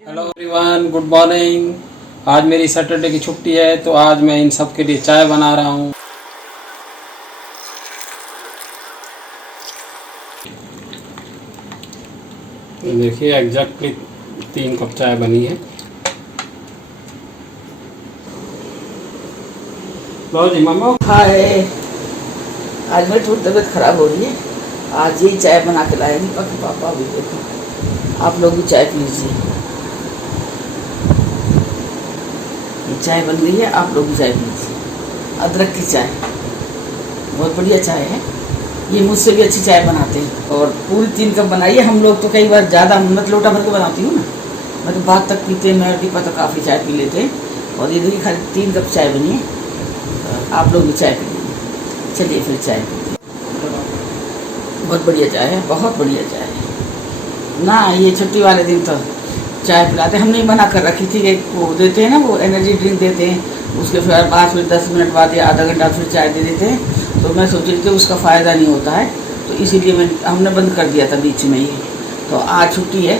Hello everyone, good morning. आज मेरी Saturday की छुट्टी है तो आज मैं इन सब के लिए चाय बना रहा हूँ। देखिए एग्जैक्टली 3 कप चाय बनी है। लो जी मम्मा। हाय, आज मेरी थोड़ी तबीयत खराब हो रही है। आज यही चाय बना के लाएंगे पापा भी। देखो आप लोग भी चाय पी लीजिए। ये चाय बन गई है, आप लोग भी चाय पी लीजिए। अदरक की चाय बहुत बढ़िया चाय है। ये मुझसे भी अच्छी चाय बनाते हैं और पूरी 3 कप बनाइए। हम लोग तो कई बार ज़्यादा मत लोटा भर के बनाती हूँ ना, मैं तो बाद तक पीते हैं। मैं और दीपा तो काफ़ी चाय पी लेते हैं और ये देखिए खाली 3 कप चाय बनी है। आप लोग भी चाय पी लीजिए। चलिए फिर चाय पीते। बहुत बढ़िया चाय है, बहुत बढ़िया चाय है ना। ये छुट्टी वाले दिन तो चाय पिलाते। हमने मना कर रखी थी कि वो देते हैं ना, वो एनर्जी ड्रिंक देते हैं, उसके फिर बाद फिर 10 मिनट बाद या आधा घंटा फिर चाय दे देते हैं। तो मैं सोची थी उसका फ़ायदा नहीं होता है, तो इसीलिए हमने बंद कर दिया था बीच में ही। तो आज छुट्टी है,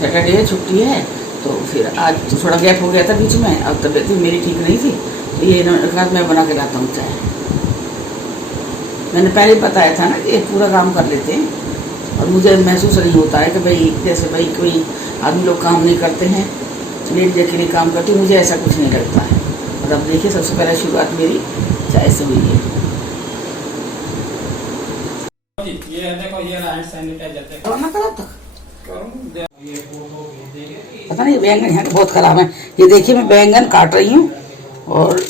सैटरडे है, छुट्टी है, तो फिर आज तो थोड़ा गैप हो गया था बीच में। अब तबीयत मेरी ठीक नहीं थी तो ये इन्होंने मैं बना के लाता हूँ चाय। मैंने पहले बताया था ना कि ये पूरा काम कर लेते हैं और मुझे महसूस नहीं होता है कि भाई जैसे भाई कोई आदमी लोग काम नहीं करते हैं, लेट देख के नहीं काम करते, मुझे ऐसा कुछ नहीं लगता है। और अब देखिए सबसे पहले शुरुआत मेरी चाय से हुई है। ये देखो, ये हैंड सैनिटाइजर देखो। करना करा तक पता नहीं, बैंगन यहाँ बहुत खराब है। ये देखिए मैं बैंगन काट रही हूँ और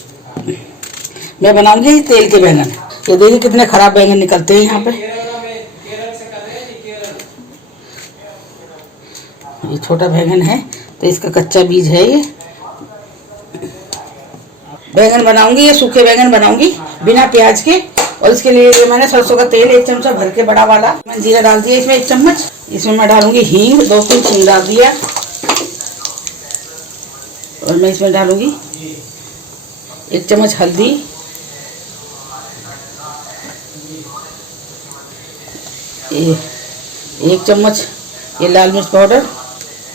मैं बनाऊंगी तेल के बैंगन। ये देखिए कितने खराब बैंगन निकलते हैं यहाँ पे। ये छोटा बैंगन है तो इसका कच्चा बीज है। ये बैंगन बनाऊंगी, ये सूखे बैंगन बनाऊंगी बिना प्याज के। और इसके लिए ये मैंने सरसों का तेल 1 चमचा भर के बड़ा वाला, मैंने जीरा डाल दिया इसमें 1 चम्मच। इसमें मैं डालूंगी हींग, 2-3 हींग डाल दिया। और मैं इसमें डालूंगी 1 चम्मच हल्दी, 1 चम्मच ये लाल मिर्च पाउडर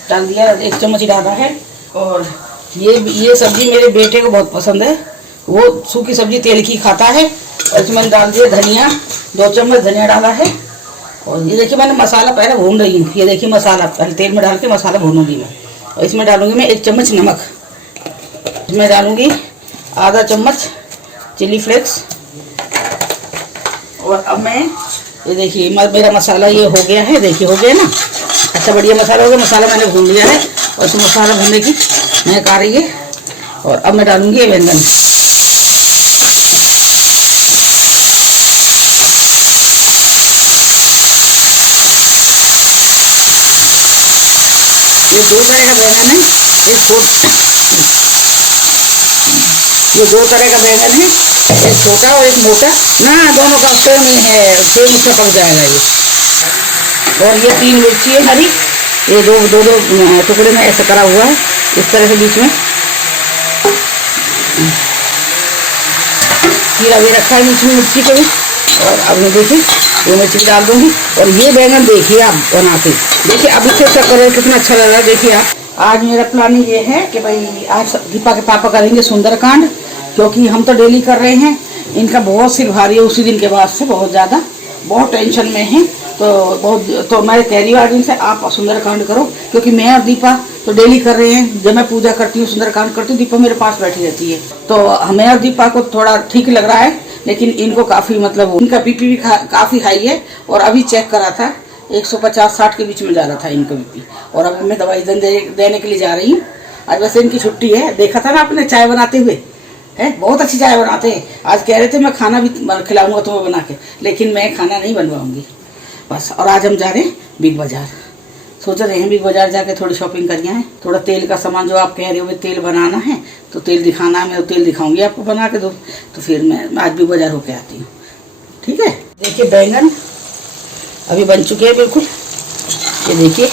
डाल दिया, 1 चम्मच ही डाला है। और ये सब्जी मेरे बेटे को बहुत पसंद है, वो सूखी सब्जी तेल की खाता है। और इसमें डाल दिया धनिया, 2 चम्मच धनिया डाला है। और ये देखिए मैंने मसाला पहले भून रही हूँ। ये देखिए मसाला पहले तेल में डाल के मसाला भूनूंगी मैं। और इसमें डालूंगी मैं 1 चम्मच नमक। इसमें डालूंगी आधा चम्मच चिली फ्लेक्स। और अब मैं ये देखिए मेरा मसाला ये हो गया है, देखिए हो गया ना, अच्छा बढ़िया मसाला हो गया। मसाला मैंने भून लिया है और इस मसाला भूनने की महक आ रही है। और अब मैं डालूंगी ये बैंगन। ये 2 तरह का बैंगन है, ये 2 तरह का बैंगन है, एक छोटा और एक मोटा ना, दोनों का सेम ही है, सेम उसमें पक जाएगा ये। और ये 3 मिर्ची है हरी, ये दो टुकड़े में ऐसे करा हुआ है इस तरह से बीच में खीरा भी रखा है बीच में मिर्ची को भी। और अब मैं देखिए ये मिर्ची डाल दूंगी। और ये बैंगन देखिए आप बना के देखिए, अब इससे अच्छा कलर कितना अच्छा लग रहा है। देखिए आप, आज मेरा प्लानिंग ये है कि भाई आज दीपा के पापा करेंगे सुंदरकांड, क्योंकि हम तो डेली कर रहे हैं। इनका बहुत सिर भारी है उसी दिन के बाद से, बहुत ज़्यादा, बहुत टेंशन में है। तो मैं कह रही हूँ आज इनसे आप सुंदरकांड करो, क्योंकि मैं और दीपा तो डेली कर रहे हैं। जब मैं पूजा करती हूँ, सुंदरकांड करती हूँ, दीपा मेरे पास बैठी रहती है। तो हमें और दीपा को थोड़ा ठीक लग रहा है, लेकिन इनको काफ़ी मतलब उनका बीपी भी काफ़ी हाई है। और अभी चेक करा था 150-60 के बीच में जा रहा था इनका बीपी। और अब मैं दवाई देने के लिए जा रही हूँ। आज वैसे इनकी छुट्टी है, देखा था ना आपने चाय बनाते हुए, है बहुत अच्छी चाय बनाते हैं। आज कह रहे थे मैं खाना भी खिलाऊंगा तुम्हें बना के, लेकिन मैं खाना नहीं बनवाऊंगी बस। और आज हम जा रहे हैं बिग बाज़ार, सोच रहे हैं बिग बाज़ार जाके थोड़ी शॉपिंग करनी है। थोड़ा तेल का सामान जो आप कह रहे हो तेल बनाना है, तो तेल दिखाना है, मैं तेल दिखाऊंगी आपको बना के दो। तो फिर मैं आज बिग बाज़ार होके आती हूँ, ठीक है। देखिए बैंगन अभी बन चुके हैं बिल्कुल, ये देखिए।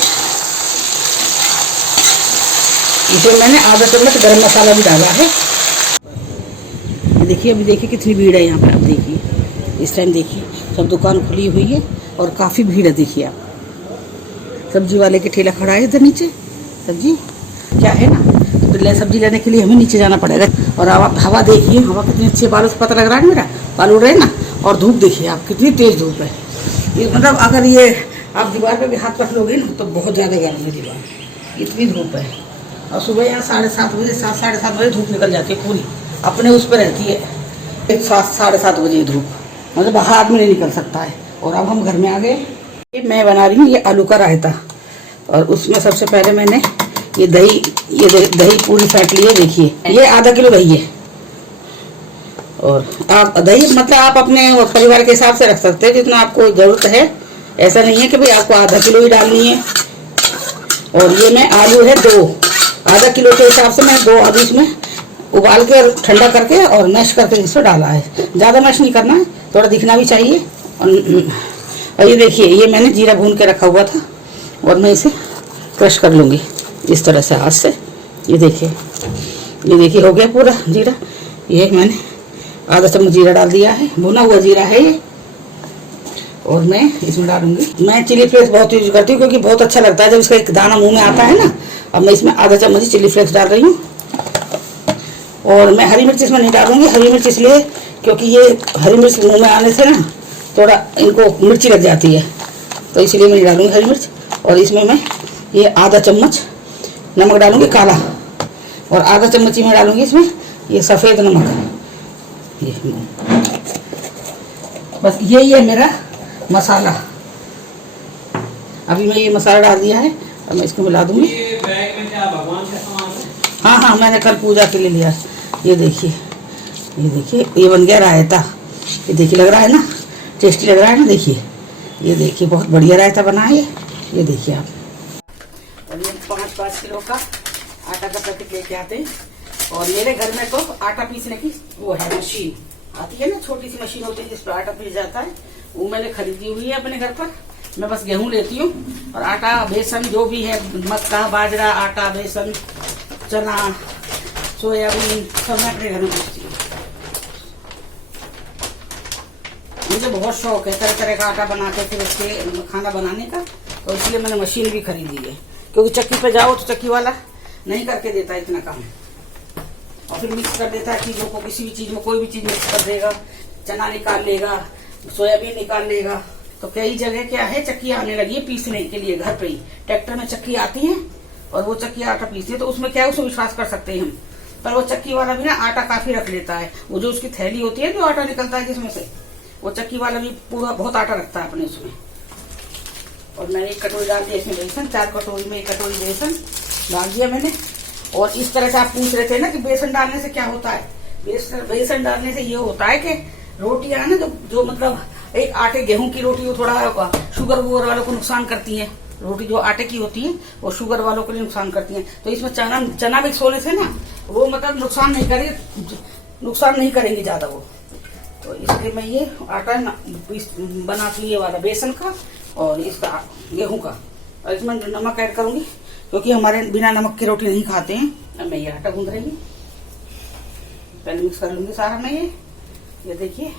इसमें मैंने आधा चम्मच गरम मसाला भी डाला है। देखिए अभी देखिए कितनी भीड़ है यहाँ पे, आप देखिए इस टाइम देखिए सब दुकान खुली हुई है और काफ़ी भीड़ है। देखिए आप, सब्जी वाले के ठेला खड़ा है इधर नीचे, सब्जी क्या है ना, तो सब्जी लेने के लिए हमें नीचे जाना पड़ेगा। और अब आप हवा देखिए, हवा कितनी अच्छी है, बालों से पता लग रहा है मेरा बाल उड़ रहे हैं ना। और धूप देखिए आप, कितनी तेज धूप है। ये मतलब अगर ये आप दीवार पे भी हाथ रख लोगे ना तो बहुत ज़्यादा गर्म है दीवार, इतनी धूप है। और सुबह यहाँ 7:30 बजे, 7-7:30 बजे धूप निकल जाती है पूरी, अपने उस पर रहती है 7-7:30 बजे धूप, मतलब बाहर आदमी नहीं निकल सकता है। और अब हम घर में आ गए। ये मैं बना रही हूँ ये आलू का रायता, और उसमें सबसे पहले मैंने ये दही पूरी फेंट ली है। देखिए ये आधा किलो दही है, और आप दही मतलब आप अपने परिवार के हिसाब से रख सकते हैं जितना आपको ज़रूरत है। ऐसा नहीं है कि भाई आपको आधा किलो ही डालनी है। और ये मैं आलू है 2, आधा किलो के हिसाब से मैं 2 आलू इसमें उबाल के और ठंडा करके और मैश करके इसमें डाला है। ज़्यादा मैश नहीं करना है, थोड़ा दिखना भी चाहिए। और ये देखिए ये मैंने जीरा भून के रखा हुआ था, और मैं इसे क्रश कर लूँगी इस तरह से हाथ से। ये देखिए हो गया पूरा जीरा। ये मैंने आधा चम्मच जीरा डाल दिया है, भुना हुआ जीरा है ये। और मैं इसमें डालूंगी, मैं चिली फ्लेक्स बहुत यूज करती हूँ क्योंकि बहुत अच्छा लगता है जब इसका एक दाना मुंह में आता है ना। अब मैं इसमें आधा चम्मच चिली फ्लेक्स डाल रही हूँ। और मैं हरी मिर्च इसमें नहीं डालूंगी, हरी मिर्च इसलिए क्योंकि ये हरी मिर्च मुंह में आने से ना थोड़ा इनको मिर्ची लग जाती है, तो इसलिए मैं नहीं डालूंगी हरी मिर्च। और इसमें मैं ये आधा चम्मच नमक डालूंगी काला, और आधा चम्मच ही मैं डालूंगी इसमें ये सफ़ेद नमक। ये बस यही है मेरा मसाला। अभी मैं ये मसाला डाल दिया है, अब मैं इसको मिला दूंगी। ये बैग में क्या भगवान का सामान है? हाँ, मैंने कल पूजा के लिए लिया। ये देखिए ये बन गया रायता। ये देखिए लग रहा है ना, टेस्टी लग रहा है ना। ये देखिए बहुत बढ़िया रायता बना है ये देखिए आप। और ये 5 किलो का आटा का पैकेट लेके आते हैं। और मेरे घर में तो आटा पीसने की वो है मशीन आती है ना, छोटी सी मशीन होती है जिस पर आटा पीस जाता है, वो मैंने खरीदी हुई है अपने घर पर। मैं बस गेहूं लेती हूँ और आटा बेसन जो भी है, मक्का बाजरा आटा बेसन चना सोयाबीन सब मैं अपने घर में पीसती हूँ। मुझे बहुत शौक है तरह तरह का आटा बना के फिर उसके खाना बनाने का, तो इसलिए मैंने मशीन भी खरीदी है। क्योंकि चक्की पे जाओ तो चक्की वाला नहीं करके देता इतना काम, और फिर मिक्स कर देता है चीजों को, किसी भी चीज में कोई भी चीज मिक्स कर देगा, चना निकाल लेगा, सोयाबीन निकाल लेगा। तो कई जगह क्या है चक्की आने लगी है पीसने के लिए, घर पे ही ट्रैक्टर में चक्की आती है और वो चक्की आटा पीसती है। तो उसमें क्या है, उसमें विश्वास कर सकते हैं हम। पर वो चक्की वाला भी ना आटा काफी रख लेता है, वो जो उसकी थैली होती है जो आटा निकलता है जिसमें से, वो चक्की वाला भी पूरा बहुत आटा रखता है अपने उसमें। और मैंने 1 कटोरी डाल दिया इसमें बेसन, 4 कटोरी में 1 कटोरी बेसन डाल दिया मैंने। और इस तरह से आप पूछ रहे थे ना कि बेसन डालने से क्या होता है। बेसन डालने से ये होता है कि रोटियां ना जो मतलब एक आटे गेहूं की रोटी वो थोड़ा शुगर वुगर वालों को नुकसान करती है। रोटी जो आटे की होती है वो शुगर वालों के लिए नुकसान करती है। तो इसमें चना मिक्स होने से ना वो मतलब नुकसान नहीं करेंगे ज्यादा वो। तो इसलिए मैं ये आटा बनाती हूँ ये वाला बेसन का और इसका गेहूं का। और इसमें नमक ऐड करूंगी क्योंकि हमारे बिना नमक की रोटी नहीं खाते हैं। अब मैं ये आटा गूंद रही हूँ, पहले मिक्स कर लूंगी सारा मैं ये देखिए।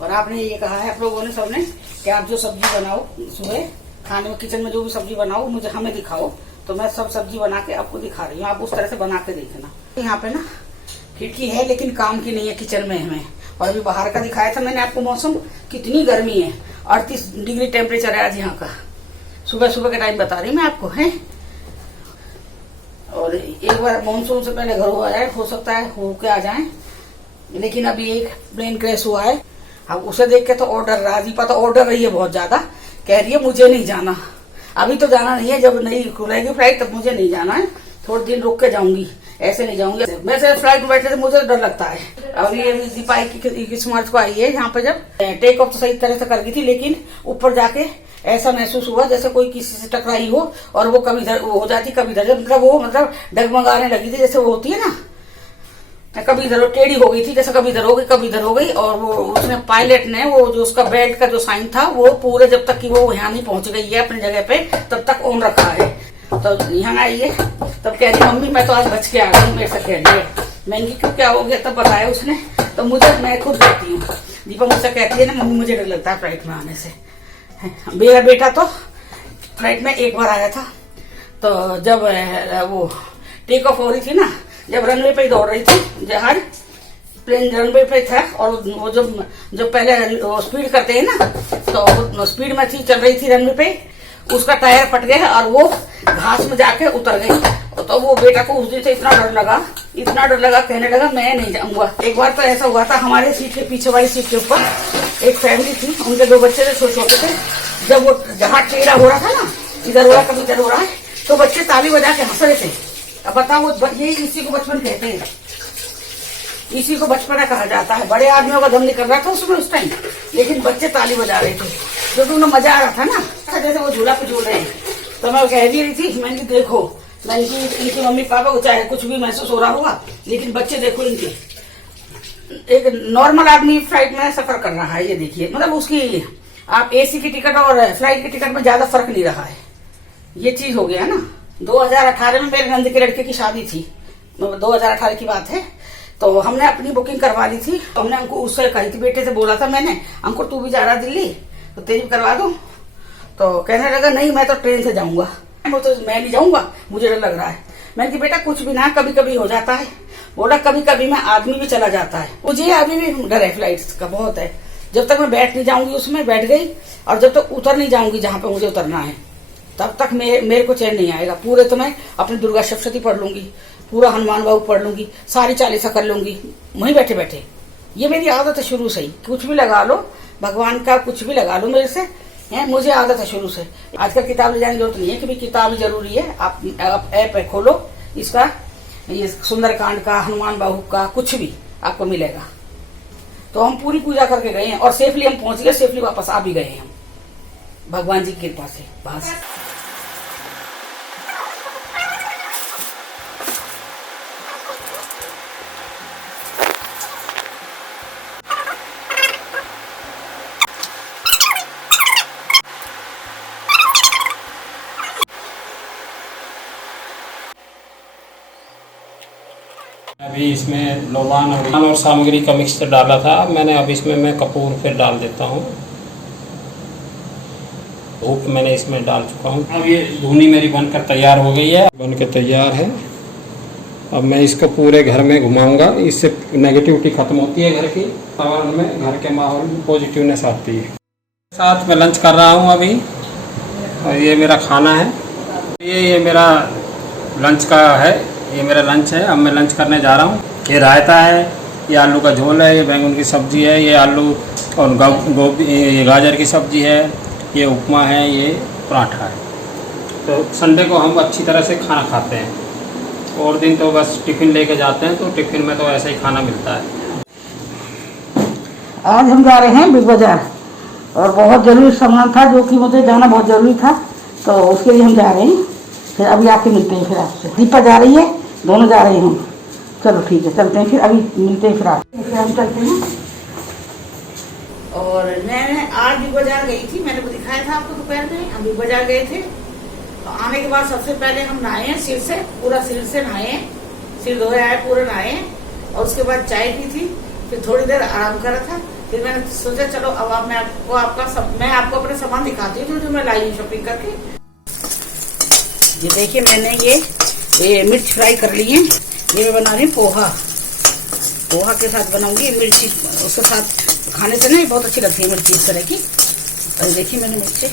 और आपने ये कहा है आप लोगों ने सबने कि आप जो सब्जी बनाओ सुबह खाने में किचन में जो भी सब्जी बनाओ मुझे हमें दिखाओ, तो मैं सब सब्जी बना के आपको दिखा रही हूँ, आप उस तरह से बना के देखना। यहाँ पे ना खिड़की है लेकिन काम की नहीं है किचन में हमें। और अभी बाहर का दिखाया था मैंने आपको मौसम, कितनी गर्मी है, 38 डिग्री टेम्परेचर है आज यहाँ का। सुबह सुबह का टाइम बता रही मैं आपको है। और एक बार मानसून से पहले घर हुआ जाए, हो सकता है हो के आ जाए, लेकिन अभी एक प्लेन क्रैश हुआ है। अब उसे देख के तो ऑर्डर राजीपा तो ऑर्डर रही है बहुत ज्यादा, कह रही है मुझे नहीं जाना, अभी तो जाना नहीं है, जब नहीं खुलेगी फ्लाइट तब मुझे नहीं जाना है, थोड़े दिन रुक के जाऊंगी, ऐसे नहीं जाऊंगी। वैसे फ्लाइट में बैठे थे मुझे डर लगता है। अभी ये दीपाई की मार्च को आई है यहाँ पे, जब टेक ऑफ तो सही तरह से कर गई थी, लेकिन ऊपर जाके ऐसा महसूस हुआ जैसे कोई किसी से टकराई हो और वो कभी इधर हो जाती कभी इधर, मतलब वो मतलब डगमगाने लगी थी जैसे वो होती है ना, कभी इधर टेढ़ी हो गई थी जैसे कभी इधर हो गई कभी इधर हो गई। और वो उसने पायलट ने वो जो उसका बेल्ट का जो साइन था वो पूरे जब तक कि वो यहाँ नहीं पहुंच गई है अपनी जगह पे तब तक ऑन रखा है। तो यहाँ आई है तब कह रही मम्मी मैं तो आज बच के आ गई, मेरे से कह रही है महंगी क्यों क्या हो गया, तब बताया उसने। तो मुझे मैं खुद कहती हूँ, दीपा मुझसे कहती है ना मम्मी मुझे डर लगता है फ्लाइट में आने से, मेरा बेटा तो फ्लाइट में एक बार आया था, तो जब वो टेक ऑफ हो रही थी ना, जब रनवे पे दौड़ रही थी जहाज, प्लेन रनवे पे था, और वो जो पहले स्पीड करते हैं ना, तो स्पीड में थी, चल रही थी रनवे पे, उसका टायर फट गया और वो घास में जाके उतर गई। तो वो बेटा को उस दिन से इतना डर लगा, कहने लगा मैं नहीं जाऊंगा। एक बार तो ऐसा हुआ था, हमारे सीट के पीछे वाली सीट के ऊपर एक फैमिली थी, उनके 2 बच्चे थे, छोटे थे। जब वो जहाज टेढ़ा हो रहा था ना, इधर हो रहा कभी इधर हो रहा है, तो बच्चे ताली बजा के हंस रहे थे। अब बताओ, ये इसी को बचपन कहते हैं, इसी को बचपना कहा जाता है। बड़े आदमियों का दम निकल रहा था उसमें उस टाइम, लेकिन बच्चे ताली बजा रहे थे, क्योंकि उन्हें मजा आ रहा था ना, जैसे वो झूला पे झूल रहे हैं। तो मैं कह भी रही थी, मैंने देखो, मैं इनकी मम्मी पापा को चाहे कुछ भी महसूस हो रहा होगा, लेकिन बच्चे देखो इनके, एक नॉर्मल आदमी फ्लाइट में सफर कर रहा है, ये देखिए, मतलब उसकी आप एसी की टिकट और फ्लाइट की टिकट में ज्यादा फर्क नहीं रहा है, ये चीज हो गया ना। 2018 में मेरे नंद के लड़के की शादी थी, 2018 की बात है, तो हमने अपनी बुकिंग करवा ली थी। हमने हमको उससे कही थी, बेटे से बोला था मैंने, अंकुर तू भी जा रहा दिल्ली, तो तेरी भी करवा दूं? तो कहने लगा नहीं मैं तो ट्रेन से जाऊंगा। वो तो मैं नहीं जाऊंगा, मुझे डर लग रहा है। मैंने कहा बेटा कुछ भी ना, कभी कभी हो जाता है। बोला कभी कभी में आदमी भी चला जाता है। मुझे अभी भी डर है फ्लाइट का, बहुत है। जब तक मैं बैठ नहीं जाऊंगी उसमें, बैठ गई, और जब तक उतर नहीं जाऊंगी जहां पे मुझे उतरना है, तब तक मेरे को चैन नहीं आएगा। पूरे तो मैं अपनी दुर्गा सप्तशती पढ़ लूंगी, पूरा हनुमान बाबू पढ़ लूंगी, सारी चालीसा कर लूंगी वहीं बैठे बैठे। ये मेरी आदत है शुरू से ही, कुछ भी लगा लो, भगवान का कुछ भी लगा लो मेरे से, है मुझे आदत है शुरू से। आजकल किताब ले जाने की जरूरत नहीं है कि भाई किताब जरूरी है। आप ऐप है, खोलो इसका, ये सुंदरकांड का, हनुमान बाबू का, कुछ भी आपको मिलेगा। तो हम पूरी पूजा करके गए हैं और सेफली हम पहुंच गए, सेफली वापस आ भी गए हैं हम, भगवान जी की कृपा से बस। अभी इसमें लौबान और सामग्री का मिक्सचर डाला था, मैंने अब इसमें मैं कपूर फिर डाल देता हूँ। धूप मैंने इसमें डाल चुका हूँ। अब ये धुनी मेरी बनकर तैयार हो गई है, बनकर तैयार है। अब मैं इसको पूरे घर में घुमाऊंगा, इससे नेगेटिविटी खत्म होती है घर की, वातावरण में, घर के माहौल में पॉजिटिवनेस आती है। साथ में लंच कर रहा हूँ अभी, और ये मेरा खाना है, ये मेरा लंच का है, ये मेरा लंच है। अब मैं लंच करने जा रहा हूँ। ये रायता है, ये आलू का झोल है, ये बैंगन की सब्ज़ी है, ये आलू और गोभी, ये गाजर की सब्ज़ी है, ये उपमा है, ये पराठा है। तो संडे को हम अच्छी तरह से खाना खाते हैं, और दिन तो बस टिफ़िन लेके जाते हैं, तो टिफ़िन में तो ऐसा ही खाना मिलता है। आज हम जा रहे हैं बिग बाजार, और बहुत ज़रूरी सामान था जो कि मुझे जाना बहुत ज़रूरी था, तो उसके लिए हम जा रहे हैं। फिर अभी आके मिलते हैं फिर आपसे। दीपा जा रही है, दोनों जा रहे हैं हम। चलो ठीक है, चलते हैं, फिर अभी मिलते हैं, फिर हम चलते हैं। और मैं आज बिग बाजार गई थी, मैंने वो दिखाया था आपको दोपहर में। हम बिग बाजार गए थे, तो आने के बाद सबसे पहले हम नहाए हैं सिर से, पूरा सिर से नहाए, सिर धोया है, पूरा नहाए, और उसके बाद चाय पी थी, फिर थोड़ी देर आराम करा था। फिर मैंने सोचा चलो अब मैं आपको अपने सामान दिखाती हूँ जो मैं लाई हूँ शॉपिंग करके। ये देखिए मैंने ये मिर्च फ्राई कर ली है। ये मैं बना रही हूँ पोहा के साथ बनाऊंगी मिर्ची, उसके साथ खाने से ना बहुत अच्छी लगती है मिर्ची इस तरह की। और देखिए मैंने मिर्ची,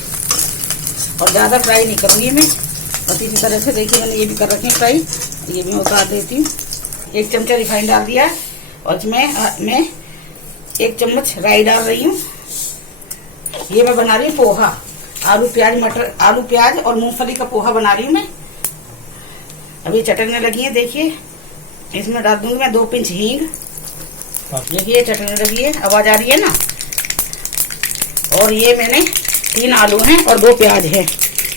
और ज़्यादा फ्राई नहीं करूँगी मैं, बस इसी तरह से। देखिए मैंने ये भी कर रखी है फ्राई, ये भी मैं उतार देती हूँ। 1 चमचा रिफाइंड डाल दिया है, और मैं 1 चम्मच राई डाल रही हूँ। ये मैं बना रही हूँ पोहा, आलू प्याज और मूंगफली का पोहा बना रही हूँ मैं। अभी चटकने लगी है, देखिए इसमें डाल दूंगी मैं 2 पिंच हींग। देखिए चटकने लगी है, आवाज आ रही है ना। और ये मैंने 3 आलू हैं और 2 प्याज है,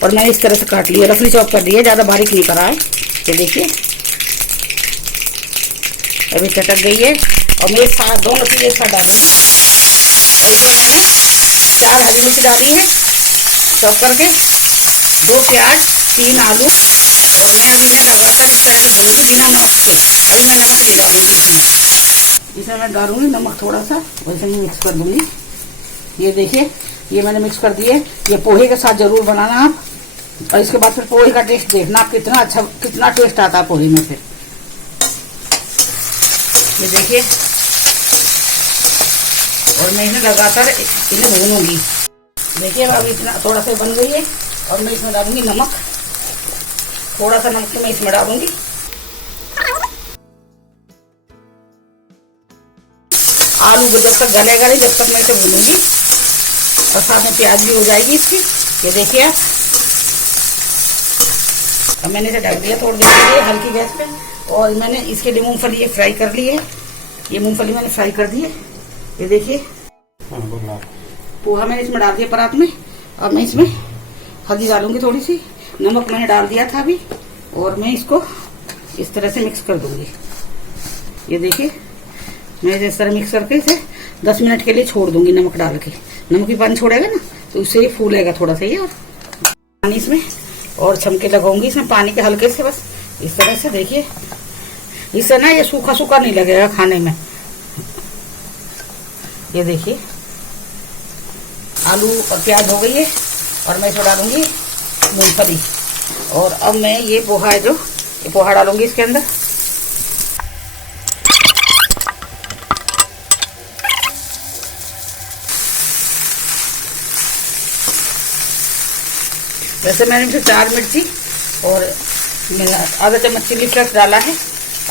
और मैंने इस तरह से काट लिया, रफली चॉप कर दिया, ज्यादा बारीक नहीं करा है। ये देखिए अभी चटक गई है, और मैं साथ दोनों चीजें एक साथ डालूंगी। और इसमें मैंने 4 हरी मिर्च डाली है चॉप करके, 2 प्याज, 3 आलू, और मैं अभी इन्हें लगातार इस तरह से भूनूंगी बिना नमक के। अभी मैं नमक नहीं डालूंगी इसमें मैं डालूंगी नमक थोड़ा सा, वैसे ही मिक्स कर दूंगी। ये देखिए ये मैंने मिक्स कर दिए। ये पोहे के साथ जरूर बनाना आप, और इसके बाद फिर पोहे का टेस्ट देखना आप कितना अच्छा, कितना टेस्ट आता है पोहे में। फिर ये देखिए, और मैं इन्हें लगातार इन्हें भूनूंगी। देखिए अब इतना थोड़ा सा बन गई है, और मैं इसमें डालूंगी नमक, थोड़ा सा नमक तो मैं इसमें डालूंगी। आलू को जब तक गलेगा नहीं, जब तक मैं इसे भूनूंगी, और साथ में प्याज भी हो जाएगी इसकी। ये देखिए आप, अब मैंने इसे ढक दिया थोड़ी देर के लिए हल्की गैस पे, और मैंने इसके लिए मूंगफली ये फ्राई कर ली है। ये मूंगफली मैंने फ्राई कर दी है। ये देखिए पोहा मैंने इसमें डाल दिया परात में। अब मैं इसमें हल्दी डालूंगी, थोड़ी सी नमक मैंने डाल दिया था अभी, और मैं इसको इस तरह से मिक्स कर दूंगी। ये देखिए मैं इस तरह मिक्स करके इसे 10 मिनट के लिए छोड़ दूंगी नमक डाल के। नमक भी पानी छोड़ेगा ना तो उससे ये फूलेगा थोड़ा सा ये। और पानी इसमें और छमके लगाऊंगी इसमें पानी के हल्के से, बस इस तरह से। देखिए इससे ना ये सूखा सूखा नहीं लगेगा खाने में। ये देखिए आलू और प्याज हो गई है, और मैं इसमें डालूंगी मूंगफली, और अब मैं ये पोहा है जो, ये पोहा डालूंगी इसके अंदर। वैसे मैंने इसमें 4 मिर्ची और आधा चम्मच चिली फ्लेक्स डाला है।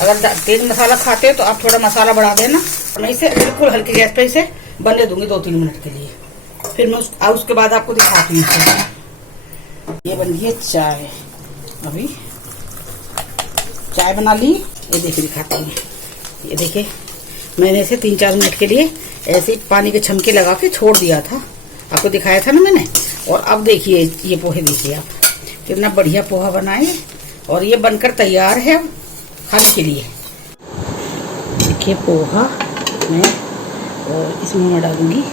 अगर तेज मसाला खाते हो तो आप थोड़ा मसाला बढ़ा देना। मैं इसे बिल्कुल हल्की गैस पे इसे बनने दूंगी 2-3 मिनट के लिए, फिर मैं उसके बाद आपको दिखाती हूँ। ये बन गई है चाय। अभी चाय बना ली, ये देखिए दिखाती हूँ। ये देखिए मैंने इसे 3-4 मिनट के लिए ऐसे पानी के छमके लगा के छोड़ दिया था, आपको दिखाया था ना मैंने। और अब देखिए ये पोहे देखिए आप, कितना बढ़िया पोहा बनाए, और ये बनकर तैयार है अब खाने के लिए। देखिए पोहा मैं, और इसमें मैं डालूंगी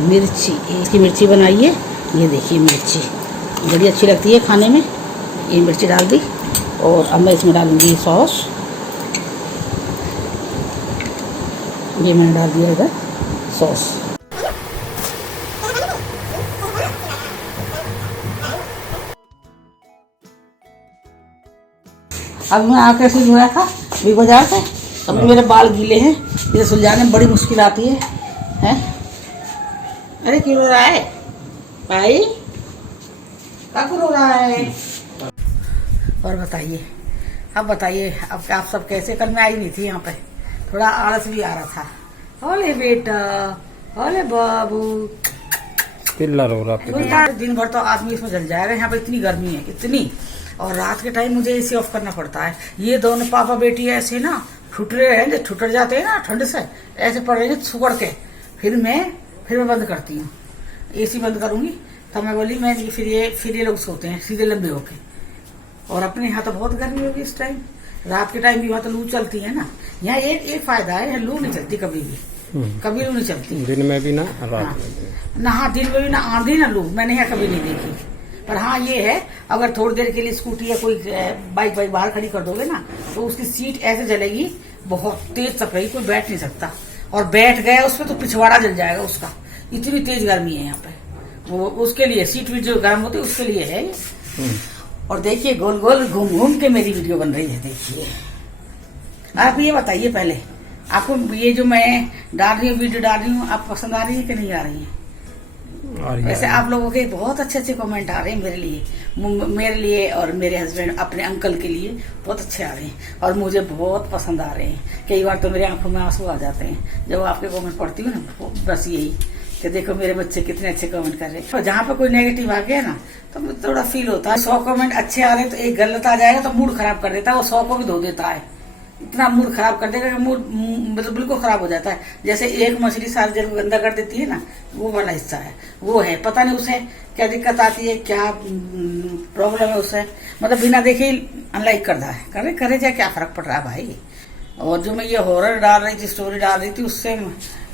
मिर्ची। इसकी मिर्ची बनाई है, ये देखिए मिर्ची बड़ी अच्छी लगती है खाने में। ये मिर्ची डाल दी, और अब मैं इसमें डालूंगी सॉस। ये मैंने डाल दिया इधर सॉस। अब मैं आकर से धोया था बिग बाजार से, अभी मेरे बाल गीले हैं, इसे सुलझाने में बड़ी मुश्किल आती है, हैं? अरे क्यों रो रहा है भाई, क्या रो रहा है? और बताइए, अब बताइए अब आप सब कैसे? कल मैं आई नहीं थी यहाँ पे, थोड़ा आलस भी आ रहा था। ओले बेटा, ओले बाबू, पिल्ला रो रहा। दिन भर तो आदमी इसमें जल जाएगा। यहाँ पे इतनी गर्मी है, इतनी, और रात के टाइम मुझे एसी ऑफ करना पड़ता है। ये दोनों पापा बेटी ऐसे ना ठुटरे हैं, जो ठुटर जाते हैं ना ठंड से, ऐसे पड़ रहे हैं सुगड़ के। फिर मैं बंद करती हूँ, एसी बंद करूंगी। तब मैं बोली मैं फिर ये लोग सोते हैं सीधे लंबे होके। और अपने यहाँ तो बहुत गर्मी होगी इस टाइम, रात के टाइम भी वहाँ तो लू चलती है ना। यहाँ एक फायदा है, लू नहीं चलती कभी भी, कभी लू नहीं चलती, दिन में भी ना रात में भी ना। हाँ दिन में भी ना आंधी ना लू, मैंने यहाँ कभी नहीं देखी। पर हाँ ये है, अगर थोड़ी देर के लिए स्कूटी या कोई बाइक बाहर खड़ी कर दोगे ना, तो उसकी सीट ऐसे जलेगी, बहुत तेज तपेगी, कोई बैठ नहीं सकता। और बैठ गया उसमें तो पिछवाड़ा जल जाएगा उसका, इतनी तेज गर्मी है यहाँ पे। वो उसके लिए सीट भी जो गर्म होती है उसके लिए है। और देखिए गोल गोल घूम घूम के मेरी वीडियो बन रही है। देखिए आप ये बताइए पहले, आपको ये जो मैं डाल रही हूँ, वीडियो डाल रही हूँ, आप पसंद आ रही है कि नहीं आ रही है? वैसे आप लोगों के बहुत अच्छे अच्छे कमेंट आ रहे हैं मेरे लिए और मेरे हस्बैंड अपने अंकल के लिए बहुत अच्छे आ रहे हैं, और मुझे बहुत पसंद आ रहे हैं। कई बार तो मेरे आंखों में आंसू आ जाते हैं जब आपके कमेंट पढ़ती हूँ ना। बस यही कि देखो मेरे बच्चे कितने अच्छे कमेंट कर रहे हैं। तो जहाँ पे कोई नेगेटिव आ गया ना तो थोड़ा फील होता है। 100 कमेंट अच्छे आ रहे हैं तो एक गलत आ जाएगा तो मूड खराब कर देता है, वो 100 को भी धो देता है। इतना मूड खराब कर देगा कि मूड मतलब बिल्कुल खराब हो जाता है। जैसे एक मछली सारे जल को गंदा कर देती है ना, वो वाला हिस्सा है वो है। पता नहीं उसे क्या दिक्कत आती है, क्या प्रॉब्लम है उसे, मतलब बिना देखे ही अनलाइक कर रहा है। करे जाए, क्या फर्क पड़ रहा है भाई। और जो मैं ये हॉरर डाल रही थी, स्टोरी डाल रही थी, उससे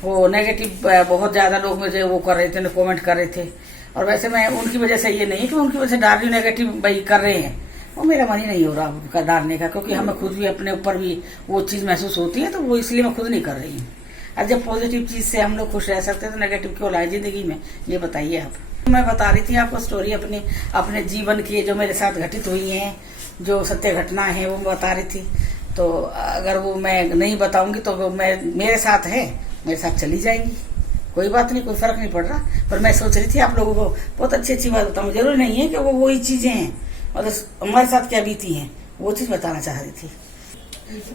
वो नेगेटिव बहुत ज्यादा लोग मुझे वो कर रहे थे, कमेंट कर रहे थे। और वैसे मैं उनकी वजह से ये नहीं कि उनकी वजह से डाल रही नेगेटिव भाई कर रहे हैं, वो मेरा मन ही नहीं हो रहा डालने का, क्योंकि हमें खुद भी अपने ऊपर भी वो चीज महसूस होती है, तो वो इसलिए मैं खुद नहीं कर रही हूँ। और जब पॉजिटिव चीज से हम लोग खुश रह सकते हैं तो नेगेटिव क्यों लाए जिंदगी में, ये बताइए आप। मैं बता रही थी आपको स्टोरी अपने जीवन की जो मेरे साथ घटित हुई है, जो सत्य घटना है वो मैं बता रही थी। तो अगर वो मैं नहीं बताऊंगी तो वो मेरे साथ है, मेरे साथ चली जाएंगी, कोई बात नहीं, कोई फर्क नहीं पड़ रहा। पर मैं सोच रही थी आप लोगों को बहुत अच्छी बात बताऊं। जरूरी नहीं है कि वो वही चीजें हैं, मतलब हमारे साथ क्या बीती हैं वो चीज बताना चाह रही थी।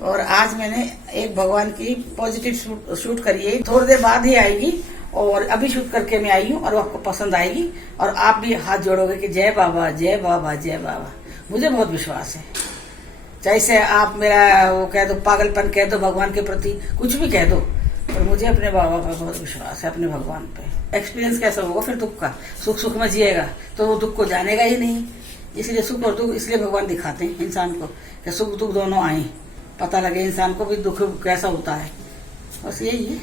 और आज मैंने एक भगवान की पॉजिटिव शूट करी है, थोड़ी देर बाद ही आएगी और अभी शूट करके मैं आई हूँ और आपको पसंद आएगी और आप भी हाथ जोड़ोगे कि जय बाबा जय बाबा जय बाबा। मुझे बहुत विश्वास है, जैसे आप मेरा वो कह दो, पागलपन कह दो भगवान के प्रति, कुछ भी कह दो, पर मुझे अपने बाबा पर बहुत विश्वास है, अपने भगवान पे। एक्सपीरियंस कैसा होगा फिर दुख का, सुख में जिएगा तो वो दुख को जानेगा ही नहीं। इसलिए सुख और दुख इसलिए भगवान दिखाते हैं इंसान को कि सुख दुख दोनों आए, पता लगे इंसान को भी दुख कैसा होता है। बस यही है,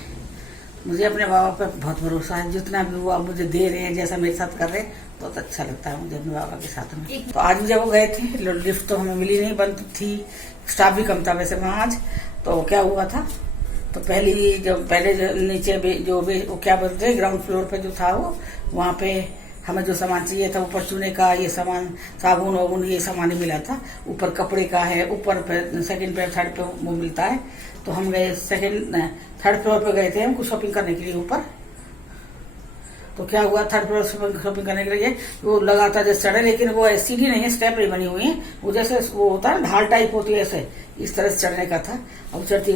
मुझे अपने बाबा पर बहुत भरोसा है। जितना भी वो मुझे दे रहे हैं, जैसा मेरे साथ कर रहे हैं, बहुत अच्छा लगता है मुझे अपने बाबा के साथ में। तो आज जब वो गए थे, लिफ्ट तो हमें मिली नहीं, बंद थी, स्टाफ भी कम था वैसे वहाँ आज। तो क्या हुआ था, तो पहले जो नीचे वो क्या बोलते हैं, ग्राउंड फ्लोर पे जो था वो, वहाँ पे हमें जो सामान चाहिए था, ऊपर चूने का ये सामान, साबुन वाबुन ये सामान ही मिला था। ऊपर कपड़े का है, ऊपर सेकंड पे थर्ड पे वो मिलता है। तो हम गए थर्ड फ्लोर पे गए थे हम कुछ शॉपिंग करने के लिए ऊपर। तो क्या हुआ, थर्ड फ्लोर शॉपिंग करने के लिए वो लगातार जैसे चढ़े, लेकिन वो सीढ़ी नहीं है, स्टेप नहीं बनी हुई है, वो जैसे वो होता है ढाल टाइप होती है, ऐसे इस तरह से चढ़ने का था। अब चढ़ती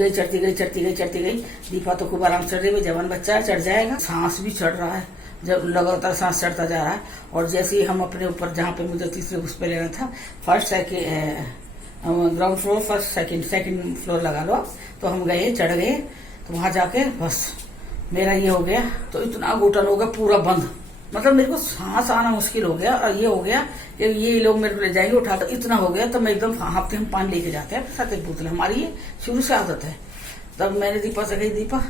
गई। दीपा तो खूब आराम चढ़ रही है, जवान बच्चा है, चढ़ जाएगा। सांस भी चढ़ रहा है, जब लगातार सांस चढ़ता जा रहा है। और जैसे ही हम अपने ऊपर, जहाँ पे मुझे तीसरे उस पे लेना था, ground floor first second floor लगा लो, तो हम गए, चढ़ गए। तो वहां जाके बस मेरा ये हो गया, तो इतना घुटन हो गया पूरा बंद, मतलब मेरे को सांस आना मुश्किल हो गया। और ये हो गया कि ये लोग मेरे को ले जाएंगे उठा, तो इतना हो गया। तो मैं एकदम हफ्ते हम पानी लेके जाते हैं साथ, एक बोतल, हमारी ये शुरू से आदत है। तब मैंने दीपा से कही, दीपा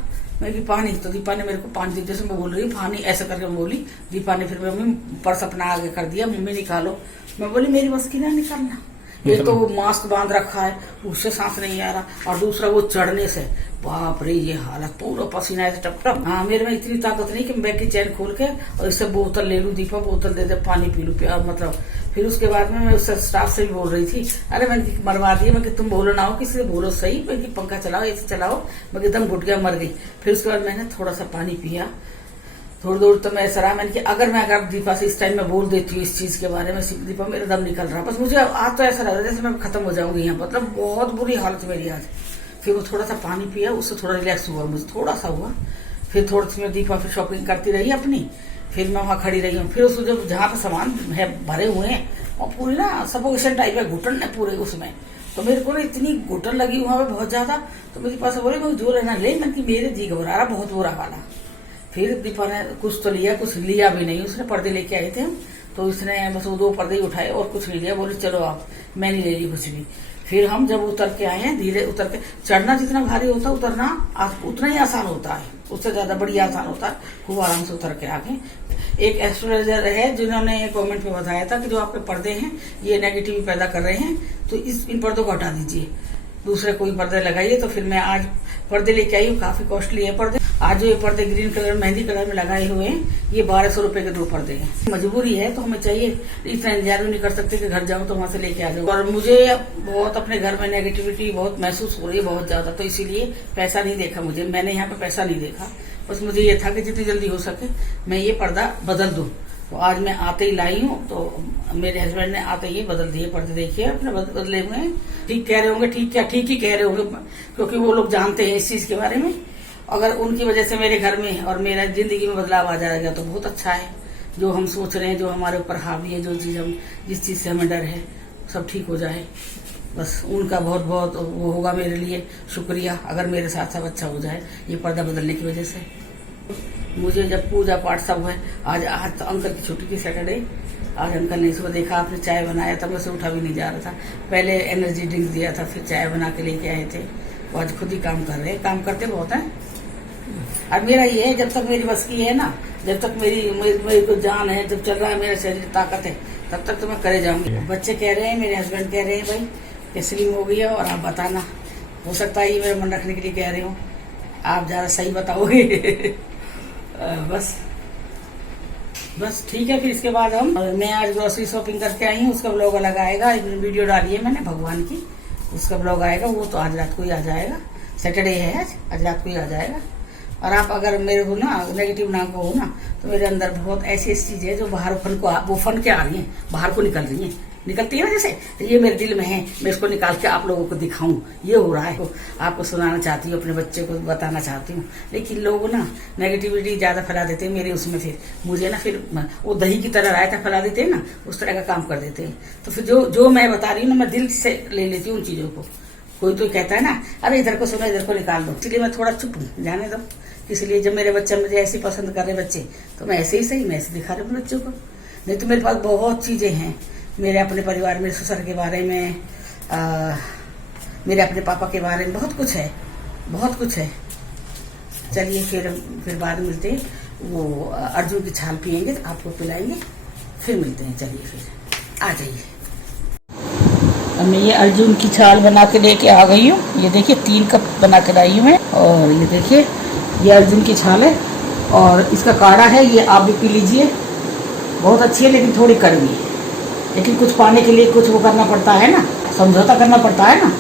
मैं कि पानी, तो दीपा ने मेरे को पानी दी, जैसे मैं बोल रही हूँ पानी ऐसा करके मैं बोली। दीपा ने फिर मम्मी पर्स अपना आगे कर दिया, मम्मी निकालो। मैं बोली मेरी बस की ना निकालना, एक तो वो मास्क बांध रखा है, उससे सांस नहीं आ रहा, और दूसरा वो चढ़ने से बाप रे ये हालत, पूरा पसीना ऐसे टप। हाँ, मेरे में इतनी ताकत नहीं कि मैं बैग की चैन खोल के और इससे बोतल ले लूं, दीपा बोतल दे दे, पानी पी लूं, मतलब। फिर उसके बाद में मैं उससे स्टाफ से भी बोल रही थी, अरे मैंने मरवा दिया, मैं कि तुम बोलो ना हो, किसी से बोलो सही, मैं कि पंखा चलाओ, ऐसे चलाओ, मैं एकदम घुट गया, मर गई। फिर उसके बाद मैंने थोड़ा सा पानी पिया, थोड़ी देर। तो मैं ऐसा रहा, मैंने कि अगर दीपा से इस टाइम में बोल देती हूँ इस चीज के बारे में, दीपा मेरा दम निकल रहा, बस मुझे आज तो ऐसा लग रहा है जैसे मैं खत्म हो जाऊंगी यहाँ, मतलब बहुत बुरी हालत मेरी आज। फिर वो थोड़ा सा पानी पिया, उससे थोड़ा रिलैक्स हुआ, मुझे थोड़ा सा हुआ। फिर थोड़ी सी मैं दीपा फिर शॉपिंग करती रही अपनी, फिर मैं वहां खड़ी रही हूँ। फिर उस जहाँ पे सामान है भरे हुए हैं, और पूरी ना सफोकेशन टाइप है, घुटन है पूरे उसमें। तो मेरे को ना इतनी घुटन लगी वहां पे बहुत ज्यादा। तो मेरे पास बोले मैं जो लेना ले, मैं कि मेरे जी घबरा रहा बहुत बुरा वाला। फिर दीपा ने कुछ तो लिया, कुछ लिया भी नहीं, उसने पर्दे लेके आए थे हम, तो उसने बस वो 2 पर्दे ही उठाए और कुछ नहीं लिया। बोले चलो आप, मैं नहीं ले ली कुछ भी। फिर हम जब उतर के आए हैं, धीरे उतर के, चढ़ना जितना भारी होता है उतरना उतना ही आसान होता है, उससे ज्यादा बढ़िया आसान होता है। खूब आराम से उतर के आगे एक एस्ट्रोलॉजर है जिन्होंने कमेंट में बताया था कि जो आपके पर्दे हैं ये नेगेटिव पैदा कर रहे हैं, तो इन पर्दों को हटा दीजिए, दूसरे कोई पर्दे लगाइए। तो फिर मैं आज पर्दे लेके आई हूँ, काफी कॉस्टली है पर्दे। आज जो ये पर्दे ग्रीन कलर मेहंदी कलर में लगाए हुए हैं, ये 1200 रुपए के 2 पर्दे हैं। मजबूरी है तो हमें चाहिए, इतना इंतजार भी नहीं कर सकते कि घर जाऊं तो वहां से लेके आ जाऊं। और मुझे बहुत अपने घर में नेगेटिविटी बहुत महसूस हो रही है, बहुत ज्यादा, तो इसीलिए पैसा नहीं देखा मुझे, मैंने यहाँ पे पैसा नहीं देखा। बस मुझे ये था कि जितनी जल्दी हो सके मैं ये पर्दा बदल दूं। तो आज मैं आते ही लाई हूँ, तो मेरे हस्बैंड ने आते ही बदल दिए पर्दे। देखिए अपने बदले हुए हैं। ठीक कह रहे होंगे, ठीक ही कह रहे होंगे, क्योंकि वो लोग जानते हैं इस चीज के बारे में। अगर उनकी वजह से मेरे घर में और मेरा जिंदगी में बदलाव आ जाएगा तो बहुत अच्छा है। जो हम सोच रहे हैं, जो हमारे ऊपर हावी है, जिस चीज से हमें डर है, सब ठीक हो जाए। बस उनका बहुत बहुत वो होगा मेरे लिए शुक्रिया, अगर मेरे साथ सब अच्छा हो जाए ये पर्दा बदलने की वजह से। मुझे जब पूजा पाठ सब है, आज तो अंकल की छुट्टी थी, सैटरडे। आज अंकल ने सुबह देखा, आपने चाय बनाया था, मुझसे उठा भी नहीं जा रहा था। पहले एनर्जी ड्रिंक दिया था, फिर चाय बना के लेके आए थे। वो आज खुद ही काम कर रहे हैं, काम करते बहुत हैं। और मेरा ये है, जब तक मेरी बस की है ना, जब तक मेरी को जान है, जब चल रहा है मेरा शरीर, ताकत है, तब तक तो मैं करे जाऊंगी। बच्चे कह रहे हैं, मेरे हस्बैंड कह रहे हैं भाई कि स्लिम हो गई है, और आप बताना, हो सकता है ये मेरा मन रखने के लिए कह रहे हो। आप ज़्यादा सही बताओगे। बस ठीक है। फिर इसके बाद मैं आज ग्रोसरी शॉपिंग करके आई हूँ, उसका ब्लॉग अलग आएगा। वीडियो डाली है मैंने भगवान की, उसका ब्लॉग आएगा, वो तो आज रात को ही आ जाएगा। सैटरडे है आज रात को ही आ जाएगा। और आप अगर मेरे को ना नेगेटिव ना कहो ना, तो मेरे अंदर बहुत ऐसी ऐसी चीजें जो बाहर वो फन के आ रही हैं, बाहर को निकल रही हैं, निकलती है ना जैसे, तो ये मेरे दिल में है, मैं इसको निकाल के आप लोगों को दिखाऊं। ये हो रहा है, आपको सुनाना चाहती हूँ, अपने बच्चे को बताना चाहती हूँ। लेकिन लोग ना नेगेटिविटी ज्यादा फैला देते हैं मेरे उसमें, फिर मुझे ना फिर वो दही की तरह रायता फैला देते हैं ना, उस तरह का काम कर देते हैं। तो फिर जो मैं बता रही हूँ ना, मैं दिल से ले लेती हूँ उन चीजों को। कोई तो कहता है ना, अरे इधर को सुनो, इधर को निकाल दो, इसलिए मैं थोड़ा चुप हूँ, जाने दो। इसलिए जब मेरे बच्चे मुझे ऐसे पसंद कर रहे बच्चे, तो मैं ऐसे ही सही, मैं ऐसे दिखा रही हूँ बच्चों को। नहीं तो मेरे पास बहुत चीजें हैं, मेरे अपने परिवार, मेरे ससुर के बारे में, मेरे अपने पापा के बारे में, बहुत कुछ है, बहुत कुछ है। चलिए फिर बाद में मिलते हैं। वो अर्जुन की छाल पियेंगे तो आपको पिलाएंगे, फिर मिलते हैं। चलिए फिर आ जाइए। मैं ये अर्जुन की छाल बना के लेके आ गई हूँ। ये देखिए 3 कप बना के लाई हूँ मैं। और ये देखिए ये अर्जुन की छाल है और इसका काढ़ा है, ये आप भी पी लीजिए। बहुत अच्छी है लेकिन थोड़ी कड़वी है, लेकिन कुछ पाने के लिए कुछ वो करना पड़ता है ना, समझौता करना पड़ता है ना,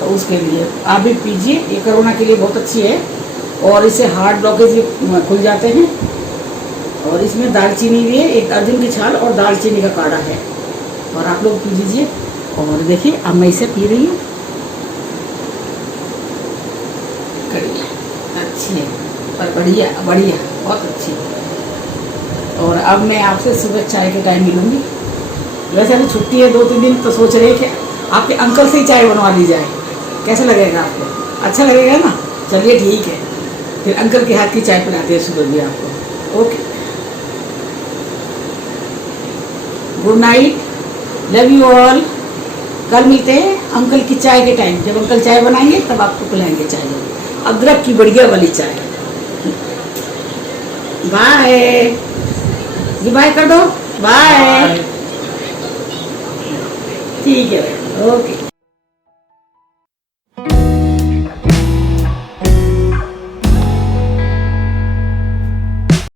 तो उसके लिए आप भी पीजिए। ये कोरोना के लिए बहुत अच्छी है और इससे हार्ट ब्लॉकेज भी खुल जाते हैं। और इसमें दालचीनी भी है, एक अर्जुन की छाल और दालचीनी का काढ़ा है, और आप लोग पी लीजिए। और देखिए अब मैं इसे पी रही हूँ, अच्छी है पर बढ़िया बढ़िया, बहुत अच्छी है। और अब मैं आपसे सुबह चाय के टाइम मिलूंगी। वैसे अभी छुट्टी है 2-3 दिन, तो सोच रहे कि आपके अंकल से ही चाय बनवा ली जाए, कैसा लगेगा आपको? अच्छा लगेगा ना? चलिए ठीक है, फिर अंकल के हाथ की चाय पिलाते हैं सुबह भी आपको। Okay, good night, love you all. कल मिलते हैं अंकल की चाय के टाइम, जब अंकल चाय बनाएंगे तब आपको पिलाएंगे चाय, अदरक की बढ़िया वाली चाय। बाय, बाय कर दो, बाय। ठीक है, ओके।